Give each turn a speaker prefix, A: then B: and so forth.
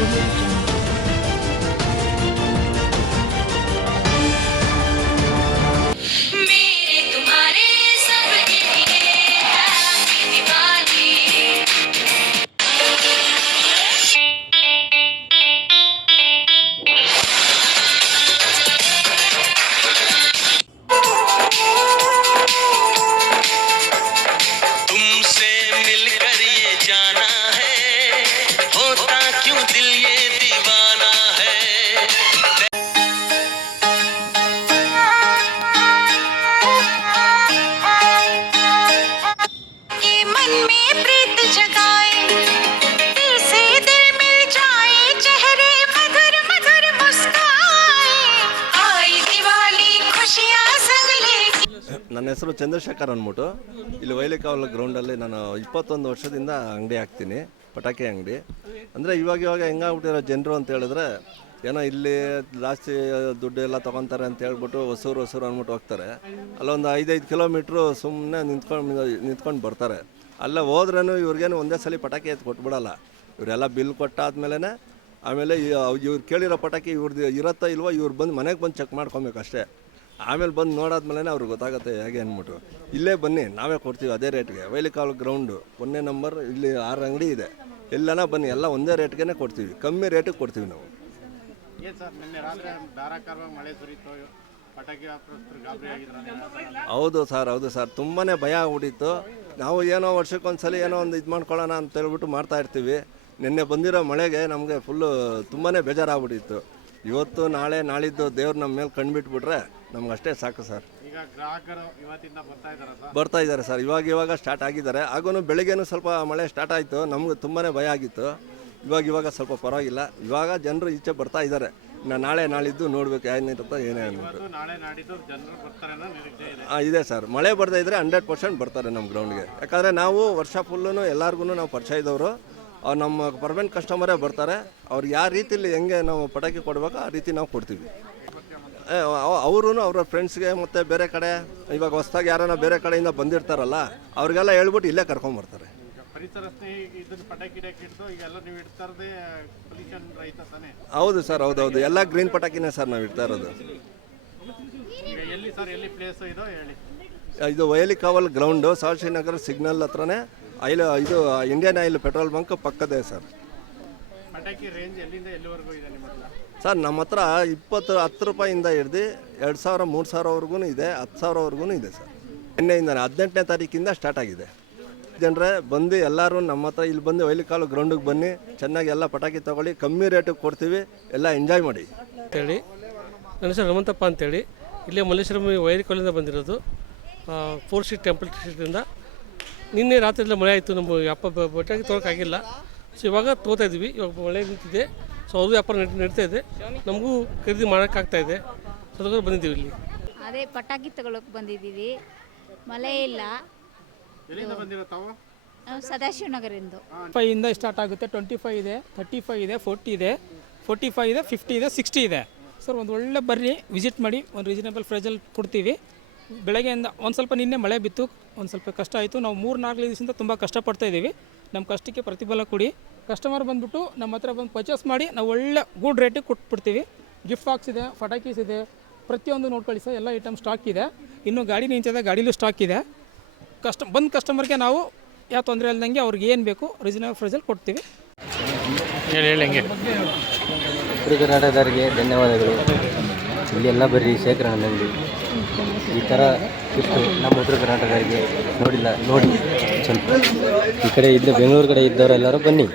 A: removed
B: ನನ್ನ ಹೆಸರು ಚಂದ್ರಶೇಖರ್ ಅಂದ್ಬಿಟ್ಟು ಇಲ್ಲಿ ವೈಲಿಕಾವಲ್ ಗ್ರೌಂಡಲ್ಲಿ ನಾನು ಇಪ್ಪತ್ತೊಂದು ವರ್ಷದಿಂದ ಅಂಗಡಿ ಹಾಕ್ತೀನಿ, ಪಟಾಕಿ ಅಂಗಡಿ. ಅಂದರೆ ಇವಾಗ ಇವಾಗ ಹೆಂಗಾಗ್ಬಿಟ್ಟಿರೋ ಜನರು ಅಂತ ಹೇಳಿದ್ರೆ, ಏನೋ ಇಲ್ಲಿ ಜಾಸ್ತಿ ದುಡ್ಡು ಎಲ್ಲ ತೊಗೊತಾರೆ ಅಂತ ಹೇಳ್ಬಿಟ್ಟು ಹೊಸೂರು ಹೊಸೂರು ಅಂದ್ಬಿಟ್ಟು ಹೋಗ್ತಾರೆ. ಅಲ್ಲೊಂದು ಐದೈದು ಕಿಲೋಮೀಟ್ರು ಸುಮ್ಮನೆ ನಿಂತ್ಕೊಂಡು ನಿಂತ್ಕೊಂಡು ಬರ್ತಾರೆ. ಅಲ್ಲ ಹೋದ್ರೂ ಇವ್ರಿಗೇನು ಒಂದೇ ಸಲ ಪಟಾಕಿ ಎತ್ತು ಕೊಟ್ಬಿಡಲ್ಲ. ಇವರೆಲ್ಲ ಬಿಲ್ ಕೊಟ್ಟಾದ್ಮೇಲೆ ಆಮೇಲೆ ಇವ್ರು ಕೇಳಿರೋ ಪಟಾಕಿ ಇವ್ರದ್ದು ಇರತ್ತಾ ಇಲ್ವೋ ಇವ್ರು ಬಂದು ಮನೆಗೆ ಬಂದು ಚೆಕ್ ಮಾಡ್ಕೊಬೇಕು ಅಷ್ಟೇ ಆಮೇಲೆ ಬಂದು ನೋಡಾದ್ಮೇಲೆ ಅವ್ರಿಗೆ ಗೊತ್ತಾಗುತ್ತೆ ಹೇಗೆ ಅಂದ್ಬಿಟ್ಟು. ಇಲ್ಲೇ ಬನ್ನಿ ನಾವೇ ಕೊಡ್ತೀವಿ ಅದೇ ರೇಟ್ಗೆ. ವೈಲಿಕಾಲ್ ಗ್ರೌಂಡು ಒಂದನೇ ನಂಬರ್ ಇಲ್ಲಿ ಆರು ಅಂಗಡಿ ಇದೆ. ಎಲ್ಲನ ಬನ್ನಿ ಎಲ್ಲ ಒಂದೇ ರೇಟ್ಗೆ ಕೊಡ್ತೀವಿ. ಕಮ್ಮಿ ರೇಟಿಗೆ ಕೊಡ್ತೀವಿ ನಾವು. ಹೌದು ಸರ್ ಹೌದು ಸರ್. ತುಂಬಾ ಭಯ ಆಗ್ಬಿಟ್ಟಿತ್ತು. ನಾವು ಏನೋ ವರ್ಷಕ್ಕೊಂದ್ಸಲ ಏನೋ ಒಂದು ಇದು ಮಾಡ್ಕೊಳ್ಳೋಣ ಅಂತ ಹೇಳ್ಬಿಟ್ಟು ಮಾಡ್ತಾ ಇರ್ತೀವಿ. ನಿನ್ನೆ ಬಂದಿರೋ ಮಳೆಗೆ ನಮಗೆ ಫುಲ್ಲು ತುಂಬಾ ಬೇಜಾರಾಗ್ಬಿಟ್ಟಿತ್ತು. ಇವತ್ತು ನಾಳೆ ನಾಳಿದ್ದು ದೇವ್ರು ನಮ್ಮ ಮೇಲೆ ಕಣ್ಬಿಟ್ಬಿಟ್ರೆ ನಮ್ಗೆ ಅಷ್ಟೇ ಸಾಕು ಸರ್.
C: ಈಗ ಗ್ರಾಹಕರು ಇವತ್ತಿಂದ ಬರ್ತಾ ಇದಾರ ಸರ್?
B: ಬರ್ತಾ ಇದ್ದಾರೆ ಸರ್. ಇವಾಗ ಇವಾಗ ಸ್ಟಾರ್ಟ್ ಆಗಿದ್ದಾರೆ. ಹಾಗೂ ಬೆಳಿಗ್ಗೆನೂ ಸ್ವಲ್ಪ ಮಳೆ ಸ್ಟಾರ್ಟ್ ಆಯಿತು. ನಮ್ಗೆ ತುಂಬಾ ಭಯ ಆಗಿತ್ತು. ಇವಾಗ ಇವಾಗ ಸ್ವಲ್ಪ ಪರವಾಗಿಲ್ಲ. ಇವಾಗ ಜನರು ಈಚೆ ಬರ್ತಾ ಇದ್ದಾರೆ. ನಾ ನಾಳೆ ನಾಳಿದ್ದು ನೋಡ್ಬೇಕು. ಏನಿರುತ್ತೋ ಏನೇ ಹಾಂ ಇದೆ. ಸರ್. ಮಳೆ ಬರ್ತಾ ಇದ್ರೆ ಹಂಡ್ರೆಡ್ ಪರ್ಸೆಂಟ್ ಬರ್ತಾರೆ ನಮ್ಮ ಗ್ರೌಂಡ್ಗೆ ಯಾಕಂದರೆ ನಾವು ವರ್ಷ ಫುಲ್ಲು ಎಲ್ಲರಿಗೂ ನಾವು ಪರಿಚಯ ಇದ್ದವರು. ಅವ್ರು ನಮ್ಮ ಪರ್ಮನೆಂಟ್ ಕಸ್ಟಮರೇ ಬರ್ತಾರೆ. ಅವ್ರು ಯಾವ ರೀತಿಲಿ ಹೆಂಗೆ ನಾವು ಪಟಾಕಿ ಕೊಡ್ಬೇಕು ಆ ರೀತಿ ನಾವು ಕೊಡ್ತೀವಿ. ಅವರು ಅವ್ರ ಫ್ರೆಂಡ್ಸ್ಗೆ ಮತ್ತು ಬೇರೆ ಕಡೆ ಇವಾಗ ಹೊಸ್ದಾಗಿ ಯಾರನ್ನ ಬೇರೆ ಕಡೆಯಿಂದ ಬಂದಿರ್ತಾರಲ್ಲ ಅವ್ರಿಗೆಲ್ಲ ಹೇಳ್ಬಿಟ್ಟು ಇಲ್ಲೇ ಕರ್ಕೊಂಬರ್ತಾರೆ ಹೌದು ಸರ್ ಹೌದು ಹೌದು. ಎಲ್ಲ ಗ್ರೀನ್ ಪಟಾಕಿನೇ ಸರ್ ನಾವು ಇಡ್ತಾ ಇರೋದು.
C: ಇದೋ
B: ವಯಲಿ ಕಾವಲ್ ಗ್ರೌಂಡು ನಗರ ಸಿಗ್ನಲ್ ಹತ್ರನೇ. ಐಲ್ ಇದು ಇಂಡಿಯನ್ ಆಯಿಲ್ ಪೆಟ್ರೋಲ್ ಬಂಕ್ ಪಕ್ಕದೇ ಸರ್.
C: ಪಟಾಕಿ ರೇಂಜ್ ಎಲ್ಲಿಂದ ಎಲ್ಲಿವರೆಗೂ ಇದೆ ನಿಮ್ಮ ಹತ್ರ?
B: ಸರ್ ನಮ್ಮ ಹತ್ರ ಇಪ್ಪತ್ತು ಹತ್ತು ರೂಪಾಯಿಂದ ಹಿಡ್ದು ಎರಡು ಸಾವಿರ ಮೂರು ಸಾವಿರವರೆಗೂ ಇದೆ ಹತ್ತು ಸಾವಿರವರೆಗೂ ಇದೆ ಸರ್. ನಿನ್ನೆಯಿಂದ ಹದಿನೆಂಟನೇ ತಾರೀಕಿಂದ ಸ್ಟಾರ್ಟ್ ಆಗಿದೆ. ಜನರೇ ಬಂದು ಎಲ್ಲರೂ ನಮ್ಮ ಹತ್ರ ಇಲ್ಲಿ ಬಂದು ವೈಲಿಕಾಲು ಗ್ರೌಂಡಿಗೆ ಬನ್ನಿ ಚೆನ್ನಾಗಿ ಎಲ್ಲ ಪಟಾಕಿ ತೊಗೊಳ್ಳಿ ಕಮ್ಮಿ ರೇಟಿಗೆ ಕೊಡ್ತೀವಿ ಎಲ್ಲ ಎಂಜಾಯ್ ಮಾಡಿ.
D: ಅಂತೇಳಿ ನನ್ನ ಹೆಸರು ಹನುಮಂತಪ್ಪ ಅಂತೇಳಿ. ಇಲ್ಲೇ ಮಲ್ಲೇಶ್ವರಂ ವೈರಿಕೋಲಿಂದ ಬಂದಿರೋದು ಫೋರ್ ಸೀಟ್ ಟೆಂಪಲ್ ಸ್ಟ್ರೀಟಿಂದ ನಿನ್ನೆ ರಾತ್ರಿ ಎಲ್ಲ ಮಳೆ ಆಯಿತು ನಮ್ಮ ಅಪ್ಪ ಬಟ್ಟಾಗಿ ತೊಗೊಳಕ್ಕಾಗಿಲ್ಲ ಸೊ ಇವಾಗ ತೋತಾ ಇದ್ವಿ. ಇವಾಗ ಮಳೆ ನಿಂತಿದೆ. ಸೊ ಅದು ವ್ಯಾಪಾರ ನಡೆ ನಡೀತಾ ಇದೆ. ನಮಗೂ ಖರೀದಿ ಮಾಡೋಕ್ಕಾಗ್ತಾ ಇದೆ. ಸೊ ಬಂದಿದ್ದೀವಿ ಇಲ್ಲಿ.
E: ಅದೇ ಪಟಾಕಿ ತಗೊಳಕ್ಕೆ ಬಂದಿದ್ದೀವಿ. ಮಳೆ ಇಲ್ಲ. ಸದಾಶಿವನಗರಿಂದ
F: ಫೈಯಿಂದ ಸ್ಟಾರ್ಟ್ ಆಗುತ್ತೆ ಟ್ವೆಂಟಿ ಫೈವ್ ಇದೆ ತರ್ಟಿ ಫೈವ್ ಇದೆ ಫೋರ್ಟಿ ಇದೆ ಫೋರ್ಟಿ ಫೈವ್ ಇದೆ ಫಿಫ್ಟಿ ಇದೆ ಸಿಕ್ಸ್ಟಿ ಇದೆ. ಸರ್ ಒಂದು ಒಳ್ಳೆ ಬರ್ರಿ. ವಿಸಿಟ್ ಮಾಡಿ ಒಂದು ರೀಸನೇಬಲ್ ಪ್ರೈಸಲ್ಲಿ ಕೊಡ್ತೀವಿ. ಬೆಳಗ್ಗೆಯಿಂದ ಒಂದು ಸ್ವಲ್ಪ ನಿನ್ನೆ ಮಳೆ ಬಿತ್ತು ಒಂದು ಸ್ವಲ್ಪ ಕಷ್ಟ ಆಯಿತು. ನಾವು ಮೂರು ನಾಲ್ಕು ದಿವಸದಿಂದ ತುಂಬ ಕಷ್ಟಪಡ್ತಾ ಇದ್ದೀವಿ. ನಮ್ಮ ಕಷ್ಟಕ್ಕೆ ಪ್ರತಿಫಲ ಕೊಡಿ. ಕಸ್ಟಮರ್ ಬಂದುಬಿಟ್ಟು ನಮ್ಮ ಹತ್ರ ಬಂದು ಪರ್ಚೇಸ್ ಮಾಡಿ ನಾವು ಒಳ್ಳೆ ಗುಡ್ ರೇಟಿಗೆ ಕೊಟ್ಬಿಡ್ತೀವಿ. ಗಿಫ್ಟ್ ಬಾಕ್ಸ್ ಇದೆ ಪಟಾಕೀಸ್ ಇದೆ ಪ್ರತಿಯೊಂದು ನೋಡ್ಕೊಳ್ಳಿ ಸರ್ ಎಲ್ಲ ಐಟಮ್ ಸ್ಟಾಕ್ ಇದೆ. ಇನ್ನು ಗಾಡಿ ನಿಂತಿದೆ ಗಾಡಿಲೂ ಸ್ಟಾಕ್ ಇದೆ. ಕಸ್ಟ ಬಂದ ಕಸ್ಟಮರ್ಗೆ ನಾವು ಯಾವ ತೊಂದರೆ ಇಲ್ದಂಗೆ ಅವ್ರಿಗೆ ಏನು ಬೇಕು ರೀಸನಬಲ್ ಪ್ರೈಸಲ್ಲಿ ಕೊಡ್ತೀವಿ.
D: ಹೇಳಿ ಹೇಳಿ ಹಂಗೆ
G: ಧನ್ಯವಾದಗಳು. ಇಲ್ಲೆಲ್ಲ ಬರ್ರಿ ಶೇಖರಣ್ಣ ಅಂಗಡಿ ಈ ಥರ ಇಷ್ಟು ನಮ್ಮ ಉತ್ತರ ಕರ್ನಾಟಕದವರಿಗೆ ನೋಡಿಲ್ಲ, ನೋಡಿ. ಸ್ವಲ್ಪ ಈ ಕಡೆ ಇದ್ದ ಬೆಂಗಳೂರು ಕಡೆ ಇದ್ದವರೆಲ್ಲರೂ ಬನ್ನಿ.